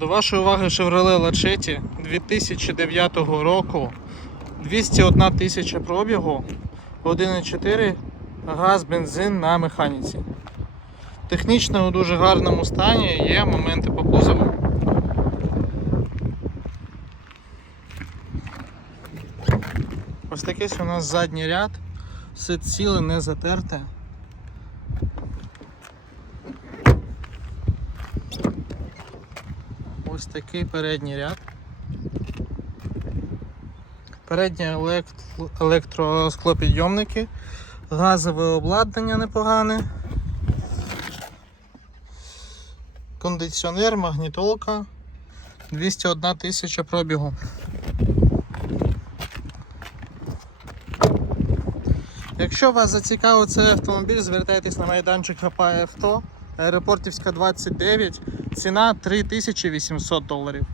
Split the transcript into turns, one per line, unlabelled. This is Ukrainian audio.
До вашої уваги Chevrolet Lachetti 2009 року. 201 тисяча пробігу, 1,4 газ, бензин на механіці. Технічно у дуже гарному стані, є моменти по кузову. Ось такий у нас задній ряд, все ціле, не затерте. Ось такий передній ряд. Передні елект- електросклопідйомники, газове обладнання непогане. Кондиціонер, магнітолка, 201 тисяча пробігу. Якщо вас зацікавив цей автомобіль, звертайтесь на майданчик Хапає авто, аеропортівська 29, ціна 3800 доларів.